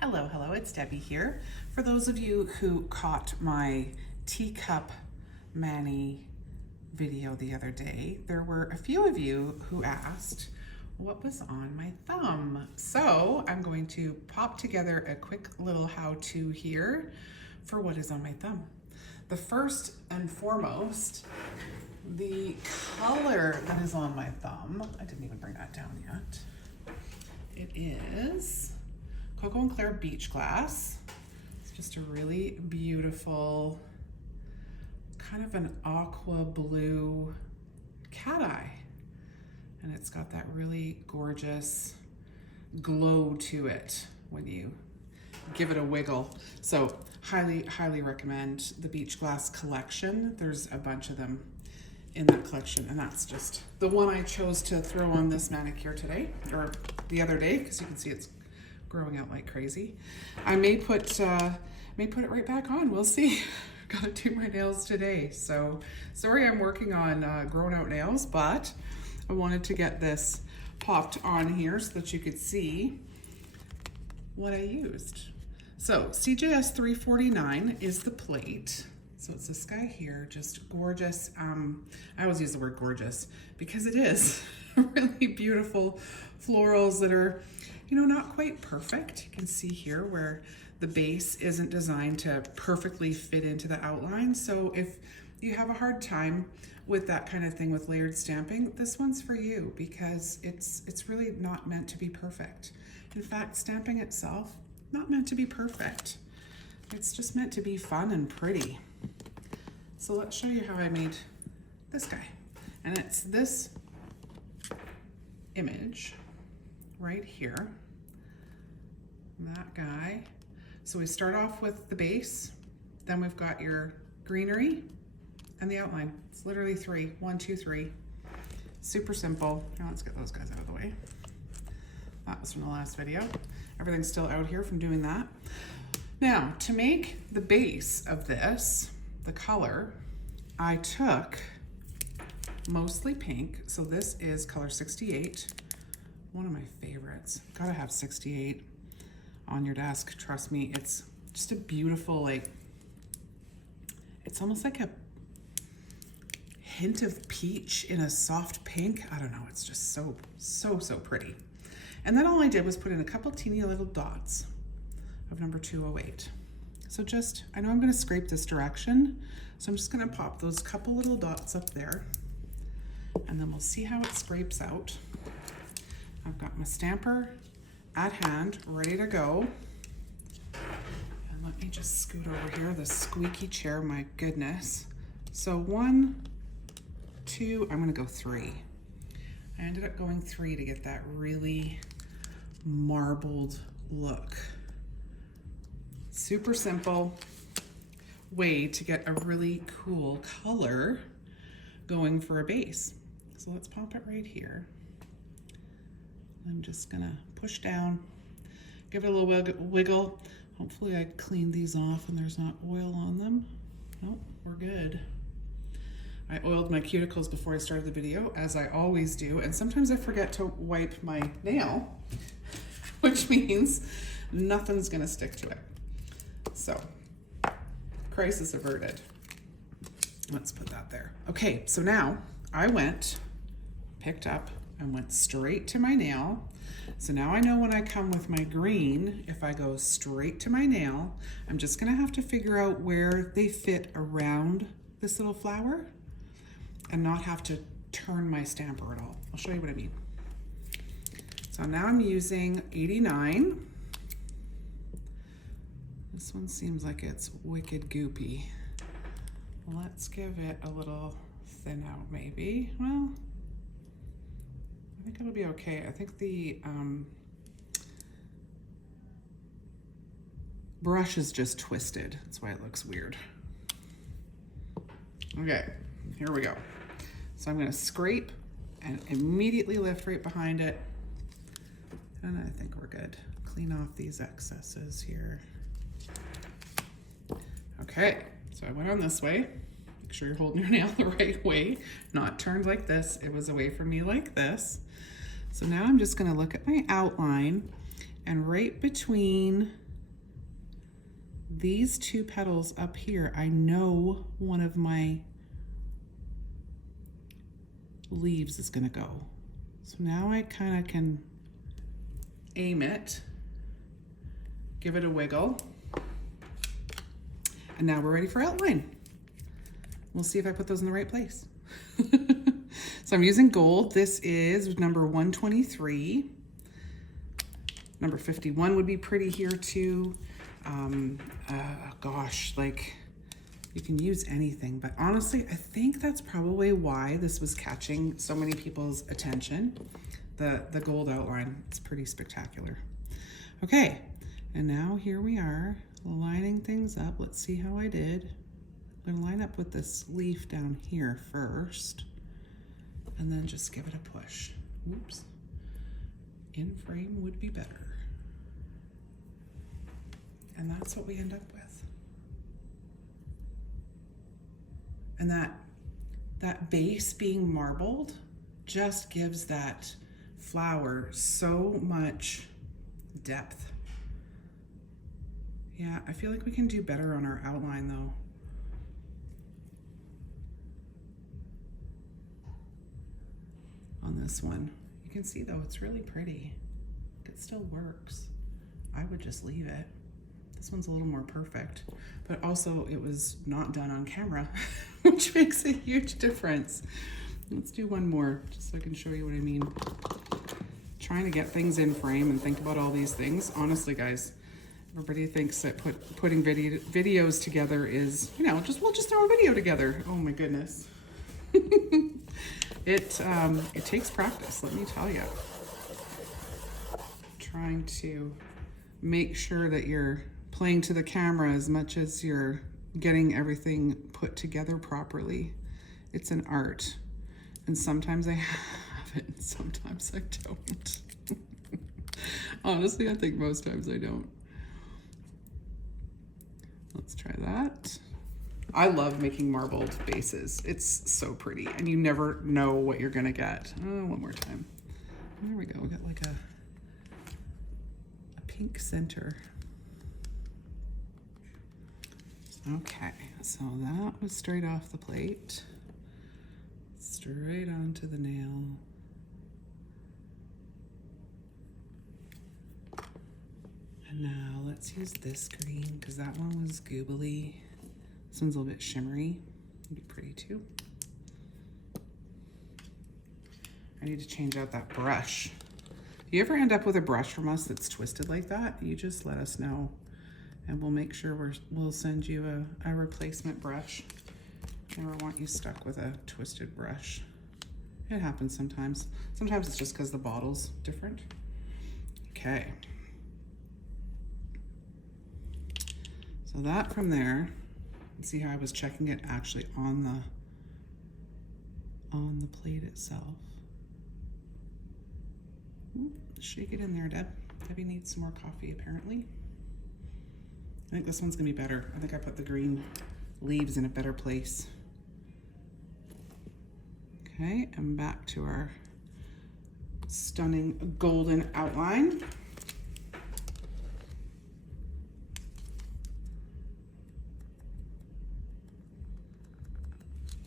Hello, it's Debbie here. For those of you who caught my Teacup mani video the other day, there were a few of you who asked what was on my thumb. So I'm going to pop together a quick little how-to here for what is on my thumb. The first and foremost, the color that is on my thumb, I didn't even bring that down yet. It is KoKo&Claire Beach Glass. It's just a really beautiful, kind of an aqua blue cat eye. And it's got that really gorgeous glow to it when you give it a wiggle. So highly recommend the Beach Glass collection. There's a bunch of them in that collection, and that's just the one I chose to throw on this manicure today, or the other day, because you can see it's growing out like crazy. I may put it right back on. We'll see. Gotta do my nails today. So sorry I'm working on grown out nails, but I wanted to get this popped on here so that you could see what I used. So CJS 349 is the plate. So it's this guy here, just gorgeous. I always use the word gorgeous because it is really beautiful florals that are, you know, not quite perfect. You can see here where the base isn't designed to perfectly fit into the outline. So if you have a hard time with that kind of thing with layered stamping, this one's for you because it's really not meant to be perfect. In fact, stamping itself, not meant to be perfect. It's just meant to be fun and pretty. So let's show you how I made this guy. And it's this image right here, that guy. So we start off with the base, then we've got your greenery and the outline. It's literally three, 1, 2, 3. Super simple. Now let's get those guys out of the way. That was from the last video. Everything's still out here from doing that. Now, to make the base of this, the color, I took mostly pink. So this is color 68. One of my favorites. Gotta have 68 on your desk. Trust me, it's just a beautiful, like, it's almost like a hint of peach in a soft pink. I don't know, it's just so pretty. And then all I did was put in a couple teeny little dots of number 208. So just, I know I'm gonna scrape this direction, so I'm just gonna pop those couple little dots up there, and then we'll see how it scrapes out. I've got my stamper at hand, ready to go. And let me just scoot over here, the squeaky chair, my goodness. So 1, 2, I'm gonna go 3. I ended up going 3 to get that really marbled look. Super simple way to get a really cool color going for a base. So let's pop it right here. I'm just gonna push down, give it a little wiggle. Hopefully I cleaned these off and there's not oil on them. Nope, we're good. I oiled my cuticles before I started the video, as I always do, and sometimes I forget to wipe my nail, which means nothing's gonna stick to it. So, crisis averted. Let's put that there. Okay, so now I picked up and went straight to my nail. So now I know when I come with my green, if I go straight to my nail, I'm just gonna have to figure out where they fit around this little flower and not have to turn my stamper at all. I'll show you what I mean. So now I'm using 89. This one seems like it's wicked goopy. Let's give it a little thin out maybe. Well, I think it'll be okay. I think the brush is just twisted. That's why it looks weird. Okay, here we go. So I'm gonna scrape and immediately lift right behind it. And I think we're good. Clean off these excesses here. Okay, so I went on this way. Make sure you're holding your nail the right way, not turned like this. It was away from me like this. So now I'm just gonna look at my outline, and right between these two petals up here, I know one of my leaves is gonna go. So now I kind of can aim it, give it a wiggle, and now we're ready for outline. We'll see if I put those in the right place. So I'm using gold. This is number 123. Number 51 would be pretty here too. Gosh, like you can use anything, but honestly, I think that's probably why this was catching so many people's attention. The gold outline, it's pretty spectacular. Okay, and now here we are lining things up. Let's see how I did. I'm gonna line up with this leaf down here first, and then just give it a push. Oops. In frame would be better. And that's what we end up with. And that base being marbled just gives that flower so much depth. Yeah, I feel like we can do better on our outline though. On this one. You can see though, it's really pretty. It still works. I would just leave it. This one's a little more perfect, but also it was not done on camera, which makes a huge difference. Let's do one more, just so I can show you what I mean. Trying to get things in frame and think about all these things. Honestly, guys, everybody thinks that putting videos together is, you know, we'll just throw a video together. Oh my goodness. It takes practice, let me tell you. Trying to make sure that you're playing to the camera as much as you're getting everything put together properly. It's an art. And sometimes I have it, and sometimes I don't. Honestly, I think most times I don't. Let's try that. I love making marbled bases. It's so pretty, and you never know what you're gonna get. Oh, one more time. There we go, we got like a pink center. Okay, so that was straight off the plate. Straight onto the nail. And now let's use this green because that one was goobly. This one's a little bit shimmery. It'd be pretty too. I need to change out that brush. If you ever end up with a brush from us that's twisted like that, you just let us know and we'll make sure we'll send you a replacement brush. Never want you stuck with a twisted brush. It happens sometimes. Sometimes it's just because the bottle's different. Okay. So that from there, see how I was checking it actually on the plate itself. Ooh, shake it in there, Deb. Debbie needs some more coffee apparently. I think this one's gonna be better. I think I put the green leaves in a better place. Okay, and back to our stunning golden outline.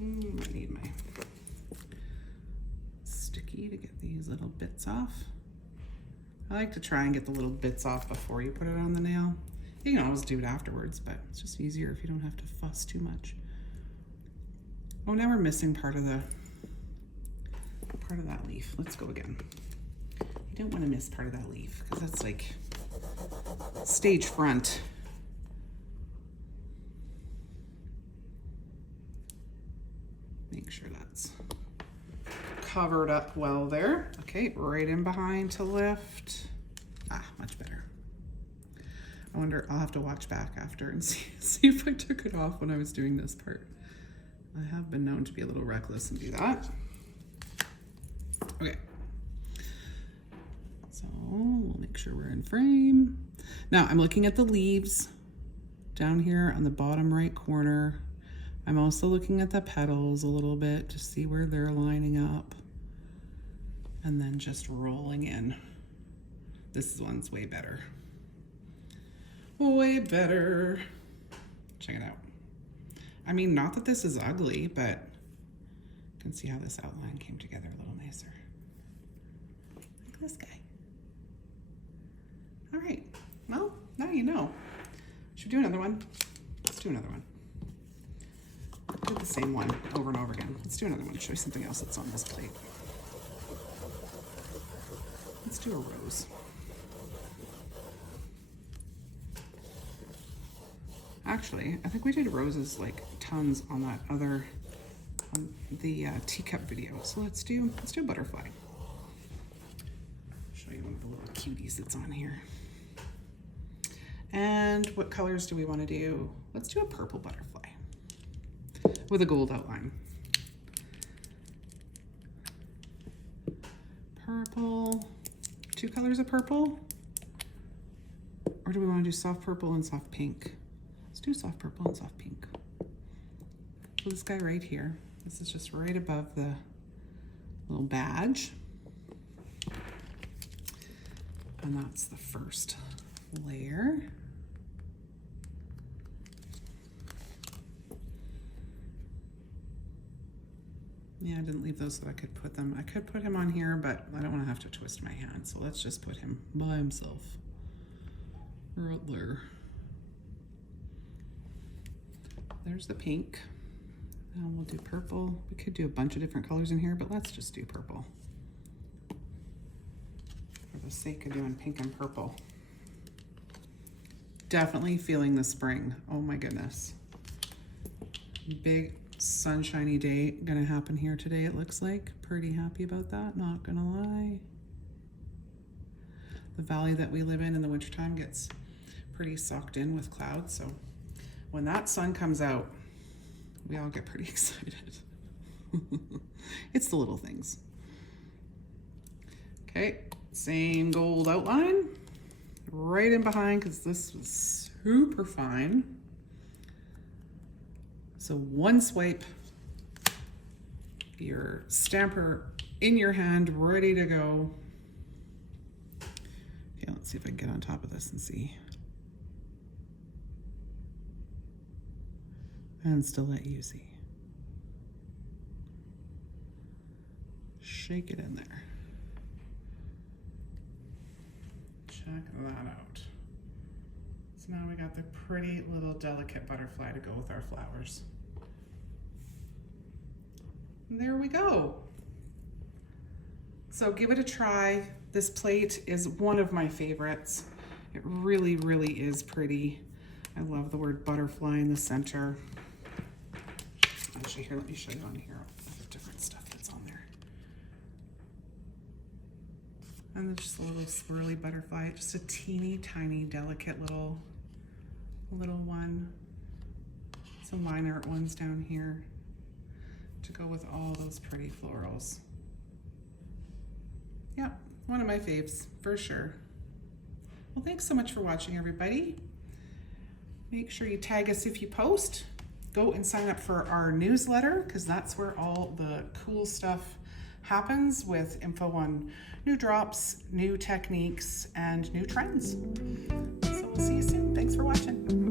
I need my sticky to get these little bits off. I like to try and get the little bits off before you put it on the nail. You can always do it afterwards, but it's just easier if you don't have to fuss too much. Oh, now we're missing part of that leaf. Let's go again. You don't want to miss part of that leaf because that's like stage front. Make sure that's covered up well there. Okay, right in behind to lift. Ah, much better. I wonder, I'll have to watch back after and see if I took it off when I was doing this part. I have been known to be a little reckless and do that. Okay. So we'll make sure we're in frame. Now I'm looking at the leaves down here on the bottom right corner. I'm also looking at the petals a little bit to see where they're lining up. And then just rolling in. This one's way better. way better. Check it out. I mean, not that this is ugly, but you can see how this outline came together a little nicer. Like this guy. All right, well, now you know. Should we do another one? Let's do another one. Do the same one over and over again. Let's do another one. Show you something else that's on this plate. Let's do a rose. Actually, I think we did roses like tons on that other, on the teacup video. So let's do butterfly. Show you one of the little cuties that's on here. And what colors do we want to do? Let's do a purple butterfly with a gold outline. Purple, 2 colors of purple? Or do we want to do soft purple and soft pink? Let's do soft purple and soft pink. So this guy right here, this is just right above the little badge. And that's the first layer. Yeah, I didn't leave those so I could put them. I could put him on here, but I don't want to have to twist my hand. So let's just put him by himself. Right there. There's the pink. Now we'll do purple. We could do a bunch of different colors in here, but let's just do purple. For the sake of doing pink and purple. Definitely feeling the spring. Oh my goodness. Big sunshiny day gonna happen here today, it looks like. Pretty happy about that, not gonna lie. The valley that we live in the wintertime gets pretty socked in with clouds, so when that sun comes out, we all get pretty excited. It's the little things. Okay, same gold outline right in behind because this was super fine. So one swipe, your stamper in your hand, ready to go. Okay, let's see if I can get on top of this and see. And still let you see. Shake it in there. Check that out. So now we got the pretty little delicate butterfly to go with our flowers. And there we go. So give it a try. This plate is one of my favorites. It really, really is pretty. I love the word butterfly in the center. Actually, here, let me show you on here all the different stuff that's on there. And then just a little swirly butterfly, just a teeny tiny, delicate little one. Some line art ones down here to go with all those pretty florals. Yeah, one of my faves, for sure. Well, thanks so much for watching, everybody. Make sure you tag us if you post. Go and sign up for our newsletter because that's where all the cool stuff happens with info on new drops, new techniques, and new trends. So we'll see you soon. Thanks for watching.